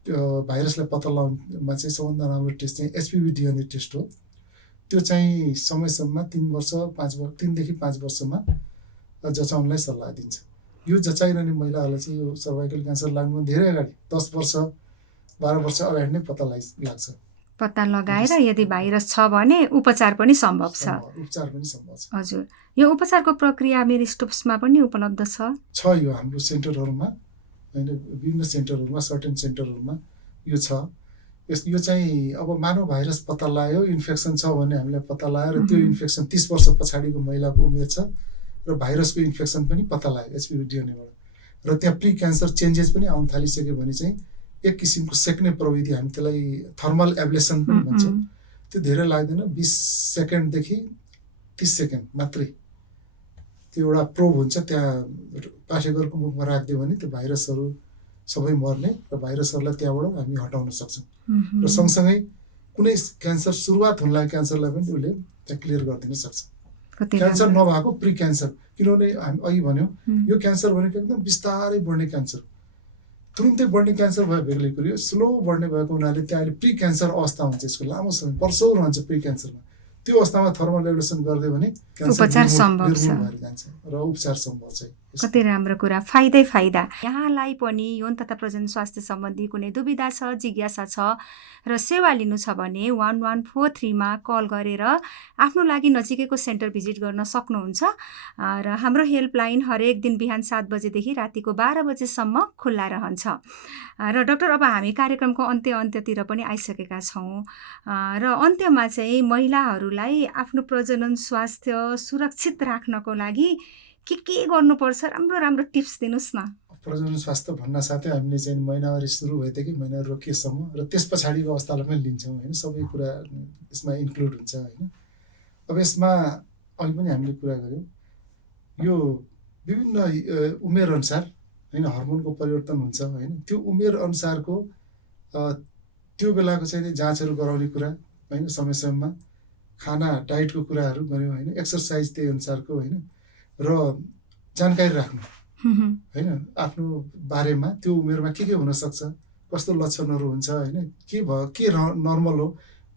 भाइरसलाई पत्ता लगाउनमा चाहिँ सबभन्दा राम्रो टेस्ट चाहिँ एचपिभी डिएनए टेस्ट हो। त्यो चाहिँ समयसम्म 3 देखि 5 वर्षमा जचाउनलाई सल्लाह दिन्छ। यो जचाइरहने महिलाहरूलाई चाहिँ यो सर्भाइकल क्यान्सर लाग्नु धेरै अगाडि 10 वर्ष 12 वर्ष अगाडि नै पत्ता लाग्छ। पत्ता लगाएर यदि भाइरस छ भने उपचार पनि सम्भव छ। उपचार पनि सम्भव छ। हजुर, यो उपचारको प्रक्रिया मेरी स्टप्समा पनि उपलब्ध छ? यो हाम्रो सेन्टरहरूमा होइन, विभिन्न सेन्टरहरूमा, सर्टेन सेन्टरहरूमा यो छ। यो चाहिँ अब मानव भाइरस पत्ता लगायो, इन्फेक्सन छ भने हामीलाई पत्ता लगाएर त्यो इन्फेक्सन 30 वर्ष पछाडिको महिलाको उमेर छ र भाइरसको इन्फेक्सन पनि पत्ता लाग्यो एचपिभी डिएनएबाट, र त्यहाँ प्री क्यान्सर चेन्जेस पनि आउन थालिसक्यो भने चाहिँ एक किसिमको सेक्ने प्रविधि, हामी त्यसलाई थर्मल एब्लेसन पनि भन्छौँ। त्यो धेरै लाग्दैन, 20 सेकेन्डदेखि 30 सेकेन्ड मात्रै त्यो एउटा प्रोब हुन्छ, त्यहाँ पाठेघरको मुखमा राखिदियो भने त्यो भाइरसहरू सबै मर्ने र भाइरसहरूलाई त्यहाँबाट हामी हटाउन सक्छौँ। र सँगसँगै कुनै क्यान्सर सुरुवात हुन लागेको क्यान्सरलाई पनि उसले त्यहाँ क्लियर गरिदिन सक्छ। क्यान्सर नभएको प्री क्यान्सर, किनभने हामी अघि भन्यौँ यो क्यान्सर भनेको एकदम बिस्तारै बढ्ने क्यान्सर, तुरुन्तै बढ्ने क्यान्सर भयो बेग्लै कुरो, स्लो बढ्ने भएको हुनाले त्यहाँ अहिले प्री क्यान्सर अवस्था हुन्छ, यसको लामो समय वर्षौँ रहन्छ प्री क्यान्सरमा। त्यो अवस्थामा थर्मल एब्लेसन गरिदियो भने क्यान्सर उपचार सम्भव छ भएर जान्छ र उपचार सम्भव छ। कति राम्रो कुरा, फाइदै फाइदा। यहाँलाई पनि यौन तथा प्रजनन स्वास्थ्य सम्बन्धी कुनै दुविधा छ, जिज्ञासा छ र सेवा लिनु छ भने 1143 मा कल गरेर आफ्नो लागि नजिकैको सेन्टर भिजिट गर्न सक्नुहुन्छ र हाम्रो हेल्पलाइन हरेक दिन बिहान 7 बजेदेखि रातिको 12 बजेसम्म खुल्ला रहन्छ। र डाक्टर, अब हामी कार्यक्रमको अन्त्यतिर पनि आइसकेका छौँ र अन्त्यमा चाहिँ महिलाहरूलाई आफ्नो प्रजनन स्वास्थ्य सुरक्षित राख्नको लागि के गर्नुपर्छ, राम्रो टिप्स दिनुहोस् न। प्रजनन स्वास्थ्य भन्न साथै हामीले चाहिँ महिनावारी सुरु भएदेखि महिनावारी रोकिएसम्म र त्यस पछाडिको अवस्थालाई पनि लिन्छौँ होइन, सबै कुरा यसमा इन्क्लुड हुन्छ होइन। अब यसमा अघि पनि हामीले कुरा गऱ्यौँ, यो विभिन्न उमेर अनुसार होइन हर्मोनको परिवर्तन हुन्छ होइन, त्यो उमेर अनुसारको त्यो बेलाको चाहिँ जाँचहरू गराउने कुरा होइन, समय समयमा खाना डाइटको कुराहरू गऱ्यौँ होइन, एक्सर्साइज त्यही अनुसारको होइन, र जानकारी राख्नु होइन आफ्नो बारेमा, त्यो उमेरमा के हुनसक्छ, कस्तो लक्षणहरू हुन्छ होइन, के नर्मल हो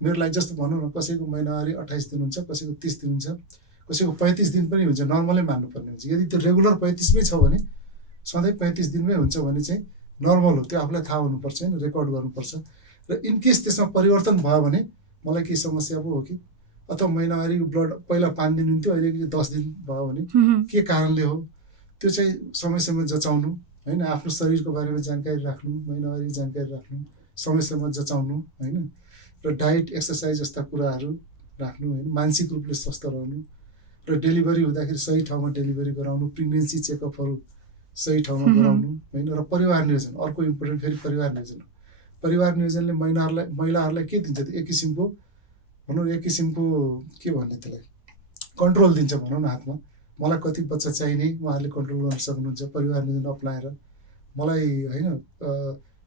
मेरो लागि। जस्तो भनौँ न, कसैको महिनावारी 28 दिन हुन्छ, कसैको 30 दिन हुन्छ, कसैको 35 दिन पनि हुन्छ, नर्मलै मान्नुपर्ने हुन्छ। यदि त्यो रेगुलर 35 मै छ भने, सधैँ 35 दिनमै हुन्छ भने चाहिँ नर्मल हो, त्यो आफूलाई थाहा हुनुपर्छ होइन, रेकर्ड गर्नुपर्छ। र इनकेस त्यसमा परिवर्तन भयो भने मलाई केही समस्या पो हो कि, अथवा महिनावारी ब्लड पहिला 5 दिन हुन्थ्यो अहिले 10 दिन भयो भने के कारणले हो, त्यो चाहिँ समय समयमा जचाउनु होइन, आफ्नो शरीरको बारेमा जानकारी राख्नु, महिनावारी जानकारी राख्नु, समय समयमा जचाउनु होइन, र डाइट एक्सर्साइज जस्ता कुराहरू राख्नु होइन, मानसिक रूपले स्वस्थ रहनु, र डेलिभरी हुँदाखेरि सही ठाउँमा डेलिभरी गराउनु, प्रेग्नेन्सी चेकअपहरू सही ठाउँमा गराउनु होइन, र परिवार नियोजन अर्को इम्पोर्टेन्ट। फेरि परिवार नियोजनले महिलाहरूलाई के दिन्छ, एक किसिमको भनौँ न, एक किसिमको के भन्ने त्यसलाई कन्ट्रोल दिन्छ भनौँ न हातमा। मलाई कति बच्चा चाहिने उहाँहरूले कन्ट्रोल गर्न सक्नुहुन्छ परिवार नियोजन अप्नाएर, मलाई होइन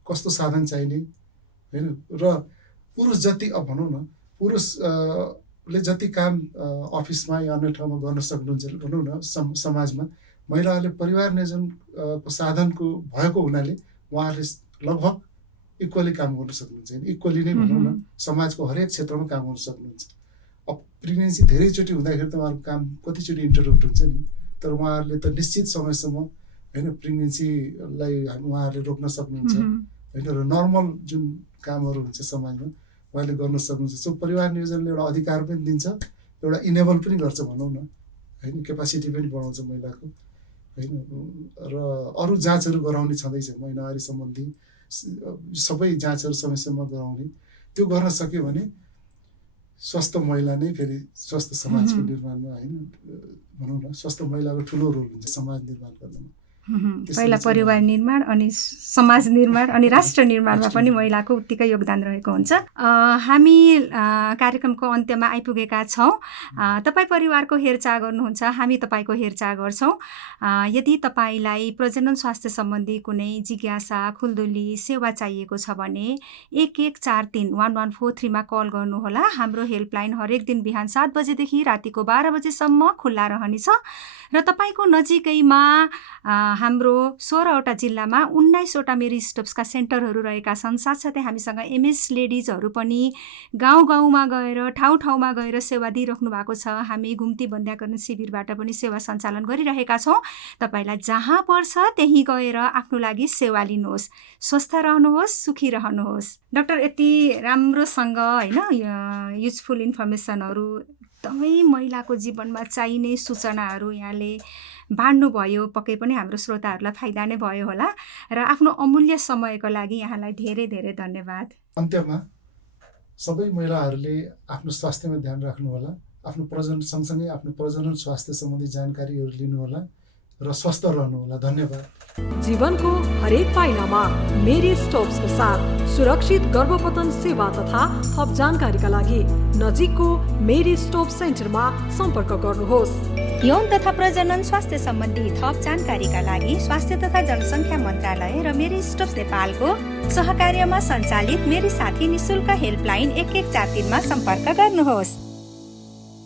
कस्तो साधन चाहिने होइन, र पुरुष जति अब भनौँ न पुरुषले जति काम अफिसमा या अन्य ठाउँमा गर्न सक्नुहुन्छ भनौँ न समाजमा, महिलाहरूले परिवार नियोजनको साधनको भएको हुनाले उहाँहरूले लगभग इक्वली काम गर्न सक्नुहुन्छ होइन, इक्वली नै भनौँ न समाजको हरेक क्षेत्रमा काम गर्न सक्नुहुन्छ। अब प्रेग्नेन्सी धेरैचोटि हुँदाखेरि त उहाँहरूको काम कतिचोटि इन्टरप्ट हुन्छ नि, तर उहाँहरूले त निश्चित समयसम्म होइन प्रेग्नेन्सीलाई उहाँहरूले रोक्न सक्नुहुन्छ होइन, र नर्मल जुन कामहरू हुन्छ समाजमा उहाँले गर्न सक्नुहुन्छ। सो परिवार नियोजनले एउटा अधिकार पनि दिन्छ, एउटा इनेबल पनि गर्छ भनौँ न होइन, क्यापासिटी पनि बढाउँछ महिलाको होइन। र अरू जाँचहरू गराउने छँदैछ, महिनावारी सम्बन्धी सबै जाँचहरू समय समयमा गराउने, त्यो गर्न सक्यो भने स्वस्थ महिला नै फेरि स्वस्थ समाजको निर्माणमा होइन भनौँ न, स्वस्थ महिलाको ठुलो रोल हुन्छ समाज निर्माण गर्नमा। पहिला परिवार निर्माण अनि समाज निर्माण अनि राष्ट्र निर्माणमा पनि महिलाको उत्तिकै योगदान रहेको हुन्छ। हामी कार्यक्रमको अन्त्यमा आइपुगेका छौँ। तपाईँ परिवारको हेरचाह गर्नुहुन्छ, हामी तपाईँको हेरचाह गर्छौँ। यदि तपाईँलाई प्रजनन स्वास्थ्य सम्बन्धी कुनै जिज्ञासा, खुल्दुली सेवा चाहिएको छ भने 1143 1143 मा कल गर्नुहोला। हाम्रो हेल्पलाइन हरेक दिन बिहान 7 बजेदेखि रातिको 12 बजेसम्म खुल्ला रहनेछ र तपाईँको नजिकैमा हाम्रो 16वटा जिल्लामा 19वटा मेरी स्टोप्सका सेन्टरहरू रहेका छन्। साथसाथै हामीसँग एमएस लेडिजहरू पनि गाउँ-गाउँमा गएर ठाउँ-ठाउँमा गएर सेवा दिइराख्नु भएको छ। हामी घुम्ती वन्ध्याकरण शिविरबाट पनि सेवा सञ्चालन गरिरहेका छौँ। तपाईँलाई जहाँ पर्छ त्यहीँ गएर आफ्नो लागि सेवा लिनुहोस्। स्वस्थ रहनुहोस्, सुखी रहनुहोस्। डाक्टर, यति राम्रोसँग होइन युजफुल इन्फर्मेसनहरू, एकदमै महिलाको जीवनमा चाहिने सूचनाहरू यहाँले बाँड्नुभयो। पक्कै पनि हाम्रो श्रोताहरूलाई फाइदा नै भयो होला र आफ्नो अमूल्य समयको लागि यहाँलाई धेरै धेरै धन्यवाद। अन्त्यमा सबै महिलाहरूले आफ्नो स्वास्थ्यमा ध्यान राख्नुहोला, आफ्नो प्रजनन सँगसँगै आफ्नो प्रजनन स्वास्थ्य सम्बन्धी जानकारीहरू लिनुहोला र स्वस्थ रहनुहोला। धन्यवाद। जीवनको हरेक पाइलामा मेरी स्टोप्सको साथ सुरक्षित गर्भपतन सेवा तथा थप जानकारीका लागि नजिकको मेरी स्टोप सेन्टरमा सम्पर्क गर्नुहोस्। यौन तथा प्रजनन स्वास्थ्य सम्बन्धी थप जानकारीका लागि स्वास्थ्य तथा जनसङ्ख्या मन्त्रालय र मेरी स्टोप्स नेपालको सहकार्यमा सञ्चालित मेरी साथी निशुल्क हेल्पलाइन 1143 मा सम्पर्क गर्नुहोस्।